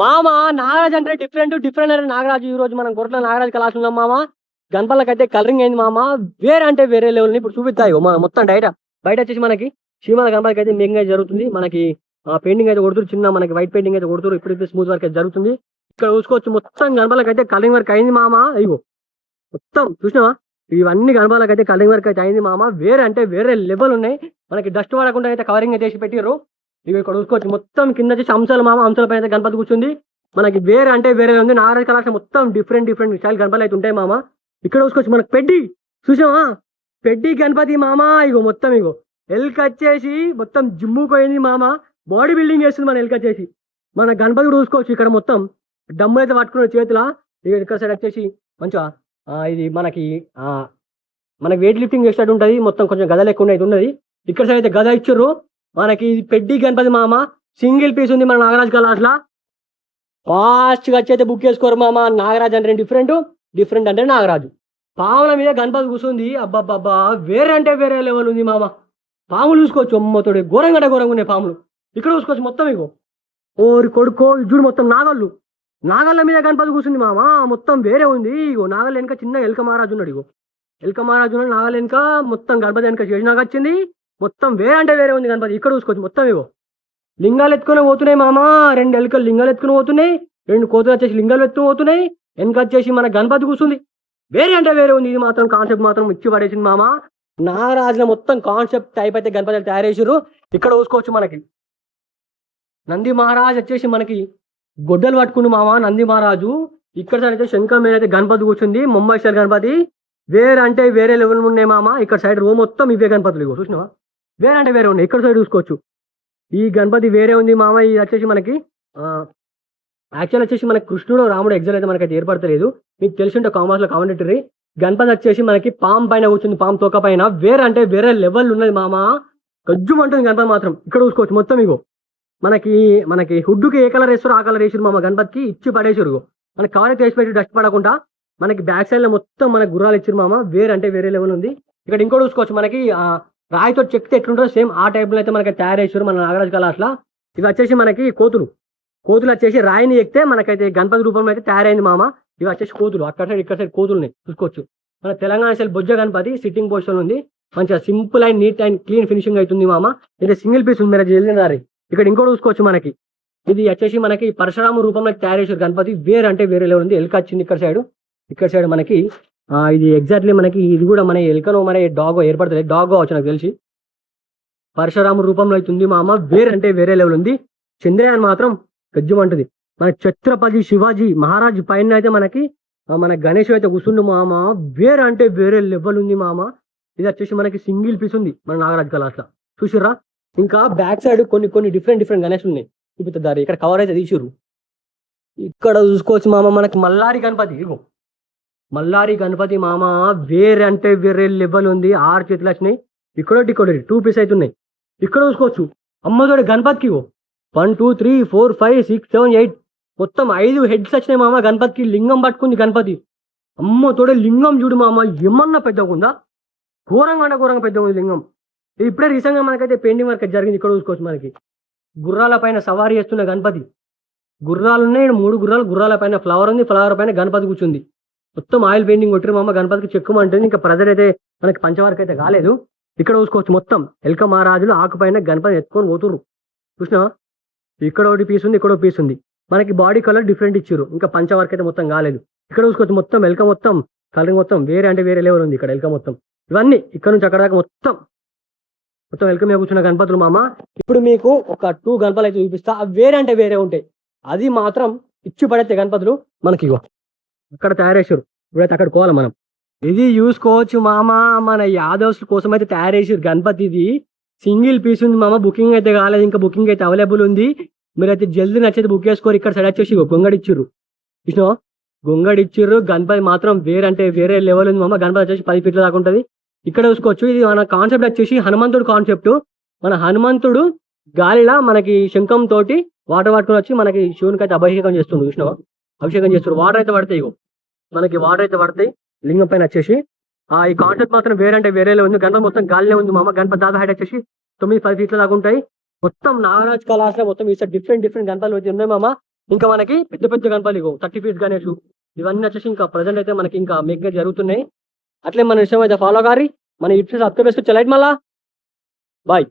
మామ నాగరాజు అంటే different different అంటే నాగరాజు. ఈ రోజు మనం గొర్రెల నాగరాజు కళాశాల ఉన్నాం మామ. గణపలకైతే కలరింగ్ అయింది మామ. వేరే అంటే వేరే లెవెల్ ఇప్పుడు చూపిస్తాయి మొత్తం బయట వచ్చేసి మనకి చీమల గణపతికి అయితే మేకింగ్ అయితే జరుగుతుంది. మనకి పెయింటింగ్ అయితే కొడుతురు, చిన్న మనకి వైట్ పెయింటింగ్ అయితే కొడుతురు. ఇప్పుడు స్మూత్ వర్క్ అయితే జరుగుతుంది. ఇక్కడ చూసుకోవచ్చు మొత్తం గణపలకైతే కలరింగ్ వర్క్ అయింది మామ. ఇగో మొత్తం చూసినావా, ఇవన్నీ గణపలకైతే కలరింగ్ వర్క్ అయితే అయింది మామ. వేరే అంటే వేరే లెవెల్ ఉన్నాయి. మనకి డస్ట్ పడకుండా అయితే కవరింగ్ అయితే వేసి పెట్టిర్రు. ఇవి ఇక్కడ చూసుకోవచ్చు మొత్తం కింద వచ్చేసి అంశాలు మామ. అంశాల పైన అయితే గణపతి కూర్చుంది. మనకి వేరే అంటే వేరే ఉంది. నాగరాజు కళాశాల మొత్తం డిఫరెంట్ స్టైల్ గణపతులు అయితే ఉంటాయి మామ. ఇక్కడ చూసుకోవచ్చు మనకి పెడ్డి చూసావా, పెడ్డి గణపతి మామ. ఇగో మొత్తం ఇగో ఎల్క్ వచ్చేసి మొత్తం జిమ్ము పోయింది మామ. బాడీ బిల్డింగ్ చేస్తుంది మన ఎల్క్ వచ్చేసి. మన గణపతి కూడా చూసుకోవచ్చు ఇక్కడ మొత్తం డమ్ము అయితే పట్టుకున్న చేతిలో. ఇక్కడ సైడ్ వచ్చేసి మంచిగా ఇది మనకి వెయిట్ లిఫ్టింగ్ చేసినట్టు ఉంటుంది. మొత్తం కొంచెం గద లెక్క అయితే ఉన్నది. ఇక్కడ సైడ్ అయితే గద ఇచ్చారు మనకి. ఇది పెడ్డి గణపతి మామ. సింగిల్ పీస్ ఉంది మన నాగరాజు కళాశాల. ఫాస్ట్గా వచ్చి అయితే బుక్ చేసుకోరు మామ. నాగరాజు అంటే డిఫరెంట్ అంటే నాగరాజు. పాముల మీద గణపతి కూర్చుంది. అబ్బాబ్బా వేరే అంటే వేరే లెవెల్ ఉంది మామ. పాములు చూసుకోవచ్చు అమ్మతోడి ఘోరంగా ఉన్నాయి పాములు. ఇక్కడ చూసుకోవచ్చు మొత్తం ఇగో ఓరి కొడుకో ఇజుడు మొత్తం నాగళ్ళ మీద గణపతి కూర్చుంది మామ. మొత్తం వేరే ఉంది. ఇగో నాగళ్ళ వెనక చిన్న ఎల్క మహారాజు ఉన్నాడు. ఇగో ఎల్క మహారాజు ఉన్నాడు. నాగళ్ళ వెనక మొత్తం గణపతి వెనక చేసినాక వచ్చింది. మొత్తం వేరే అంటే వేరే ఉంది గణపతి. ఇక్కడ చూసుకోవచ్చు మొత్తం ఇగో లింగాలు ఎత్తుకుని పోతున్నాయి మామ. 2 ఎలుకలు లింగాలు ఎత్తుకుని పోతున్నాయి. 2 కోతులు వచ్చేసి లింగాలు ఎత్తుకుని పోతున్నాయి. వెనక వచ్చేసి మన గణపతి కూర్చుంది. వేరే అంటే వేరే ఉంది. ఇది మాత్రం కాన్సెప్ట్ మాత్రం ఇచ్చి పడేసింది మామ. నాగరాజుల మొత్తం కాన్సెప్ట్ టైప్ అయితే గణపతి తయారు చేసారు. ఇక్కడ చూసుకోవచ్చు మనకి నంది మహారాజు వచ్చేసి మనకి గొడ్డలు పట్టుకుని మామ నంది మహారాజు. ఇక్కడ సైడ్ అయితే శంఖం మీద అయితే గణపతి కూర్చుంది. ముంబై స్టైల్ గణపతి. వేరే అంటే వేరే లెవెల్ ఉన్నాయి మామ. ఇక్కడ సైడ్ రో మొత్తం ఇవే గణపతులు. ఇగో చూసినావా వేరే అంటే వేరే ఉన్నాయి. ఇక్కడ సైడ్ చూసుకోవచ్చు ఈ గణపతి వేరే ఉంది మామ. ఇది వచ్చేసి మనకి యాక్చువల్ వచ్చేసి మనకి కృష్ణుడు రాముడు ఎగ్జాల్ అయితే మనకైతే ఏర్పడతలేదు. మీకు తెలిసింటే కామర్స్ లో కామెంటరీ. గణపతి వచ్చేసి మనకి పాము పైన కూర్చుంది, పాము తోక పైన. వేరే అంటే వేరే లెవెల్ ఉన్నది మామ. గజ్జుమంటుంది గణపతి మాత్రం. ఇక్కడ చూసుకోవచ్చు మొత్తం ఇగో మనకి హుడ్డుకి ఏ కలర్ వేస్తారో ఆ కలర్ వేసారు మామ. గణపతికి ఇచ్చి పడేసారు. మనకి కవర్ అయితే వేసి పెట్టి డస్ట్ పడకుండా. మనకి బ్యాక్ సైడ్ లో మొత్తం మనకి గుర్రాలు ఇచ్చారు మామ. వేరే అంటే వేరే లెవెల్ ఉంది. ఇక్కడ ఇంకోటి చూసుకోవచ్చు మనకి రాయితో చెక్కితే ఎట్లుంటుందో సేమ్ ఆ టైప్ లో అయితే మనకి తయారు చేసారు మన నాగరాజు కళాశాల. ఇవి వచ్చేసి మనకి కోతులు వచ్చేసి రాయిని ఎక్కితే మనకైతే గణపతి రూపంలో అయితే తయారైంది మామ. ఇవి వచ్చేసి కోతులు. అక్కడ సైడ్ ఇక్కడ సైడ్ కోతుల్ని చూసుకోవచ్చు. మన తెలంగాణ సైడ్ బొజ్జ గణపతి సిట్టింగ్ పొజిషన్ ఉంది. మంచిగా simple and neat and clean finishing అవుతుంది మామ. ఇది సింగిల్ పీస్ ఉంది. మీరు వెళ్ళినారు. ఇక్కడ ఇంకోటి చూసుకోవచ్చు మనకి ఇది వచ్చేసి మనకి పరశురామ రూపంలో తయారు చేసారు గణపతి. వేరే అంటే వేరే లెవెల్ ఉంది. ఎలుక వచ్చింది ఇక్కడ సైడ్ మనకి ఇది ఎగ్జాక్ట్లీ మనకి ఇది కూడా మన ఎలుకనో మన డాగో ఏర్పడుతుంది. డాగో వచ్చి నాకు తెలిసి పరశురామ రూపంలో అవుతుంది మామ. వేరే అంటే వేరే లెవెల్ ఉంది. చంద్రయాన్ మాత్రం గజ్జమంటుంది. మన ఛత్రపతి శివాజీ మహారాజ్ పైన అయితే మన గణేష్ అయితే కూర్చుండు మామ. వేరే అంటే వేరే లెవెల్ ఉంది మామ. ఇది వచ్చేసి మనకి సింగిల్ పీస్ ఉంది మన నాగరాజు కళాశాల. చూసిర్రా. ఇంకా బ్యాక్ సైడ్ కొన్ని డిఫరెంట్ గణేష్ ఉన్నాయి. చూపిస్తారు. ఇక్కడ కవర్ అయితే తీసిర్రు. ఇక్కడ చూసుకోవచ్చు మామ మనకి మల్లారి గణపతి. ఇగో మల్లారి గణపతి మామ. వేరే అంటే వేరే లెవెల్ ఉంది. 6 చేతులు వచ్చినాయి. ఇక్కడ 2 పీస్ అయితే ఉన్నాయి. ఇక్కడ చూసుకోవచ్చు అమ్మతోడి గణపతికి 1 2 3 4 5 6 7 8 మొత్తం 5 హెడ్స్ వచ్చినాయి మామ. గణపతికి లింగం పట్టుకుంది గణపతి. అమ్మతోడే లింగం చూడు మామ. ఏమన్నా పెద్దగా ఉందా? ఘోరంగా పెద్దగా ఉంది లింగం. ఇప్పుడే రీసెంట్ గా మనకైతే పెయింటింగ్ వర్క్ జరిగింది. ఇక్కడ చూసుకోవచ్చు మనకి గుర్రాల పైన సవారీ చేస్తున్న గణపతి. గుర్రాలు ఉన్నాయి. 3 గుర్రాల పైన ఫ్లవర్ ఉంది. ఫ్లవర్ పైన గణపతి కూర్చుంది. మొత్తం ఆయిల్ పెయింటింగ్ కొట్టిరు మామ. గణపతికి చెక్కుమంటుంది. ఇంకా ప్రజలు అయితే మనకి పంచవారికి అయితే కాలేదు. ఇక్కడ చూసుకోవచ్చు మొత్తం ఎల్క మహారాజులు ఆకు పైన గణపతి ఎత్తుకొని పోతుర్రు. చూసినా ఇక్కడ ఒకటి పీస్ ఉంది. ఇక్కడ ఒక పీస్ ఉంది. మనకి బాడీ కలర్ డిఫరెంట్ ఇచ్చారు. ఇంకా పంచవారికి అయితే మొత్తం కాలేదు. ఇక్కడ చూసుకోవచ్చు మొత్తం ఎల్క మొత్తం కలరింగ్ మొత్తం వేరే అంటే వేరే లెవెల్ ఉంది. ఇక్కడ ఎల్క మొత్తం ఇవన్నీ ఇక్కడ నుంచి అక్కడ దాకా మొత్తం ఎల్క మీద కూర్చున్న గణపతులు మామ. ఇప్పుడు మీకు ఒక 2 గణపతులు అయితే చూపిస్తా. అవి వేరే అంటే వేరే ఉంటాయి. అది మాత్రం ఇచ్చి పడేస్తే గణపతులు మనకి అక్కడ తయారు చేసారు. ఇప్పుడైతే అక్కడ పోవాలి మనం. ఇది చూసుకోవచ్చు మామ. మన యాదవ్స్ కోసం అయితే తయారు చేసారు గణపతి. ఇది సింగిల్ పీస్ ఉంది మామ. బుకింగ్ అయితే కాలేదు. ఇంకా బుకింగ్ అయితే అవైలబుల్ ఉంది. మీరైతే జల్దీ నచ్చైతే బుక్ చేసుకోరు. ఇక్కడ సైడ్ వచ్చేసి గొంగడిచ్చిర్రు. విష్ణు గొంగడిచ్చిర్రు. గణపతి మాత్రం వేరే అంటే వేరే లెవెల్ ఉంది మామ. గణపతి వచ్చేసి 10 ఫీట్ల దాకా ఉంటుంది. ఇక్కడ చూసుకోవచ్చు ఇది మన కాన్సెప్ట్ వచ్చేసి హనుమంతుడు కాన్సెప్ట్. మన హనుమంతుడు గాలిలా మనకి శంఖం తోటి వాటర్ పట్టుకుని వచ్చి మనకి శివునికి అయితే అభిషేకం చేస్తుండ్రు. విష్ణు అభిషేకం చేస్తారు. వాటర్ అయితే పడతాయి. మనకి వాటర్ అయితే పడతాయి లింగం పైన వచ్చేసి. ఈ కాన్సెప్ట్ మాత్రం వేరే అంటే వేరేలో ఉంది. గణపతి మొత్తం గాలిలో ఉంది మామ. గణపతి దాదా హైట్ వచ్చేసి 9-10 ఫీట్ల దాకా ఉంటాయి. మొత్తం నాగరాజు కళాశాల మొత్తం ఈ డిఫరెంట్ గణపతులు అయితే ఉన్నాయి మామ. ఇంకా మనకి పెద్ద పెద్ద గణపతి 30 ఫీట్ గణేష్ ఇవన్నీ వచ్చేసి ఇంకా ప్రజెంట్ అయితే మనకి ఇంకా మేక్ జరుగుతున్నాయి. అట్లే మన విషయం అయితే ఫాలో గారి మన ఇప్స్ సబ్స్క్రైబ్ చేసుకోవచ్చు. లైట్ మళ్ళా బాయ్.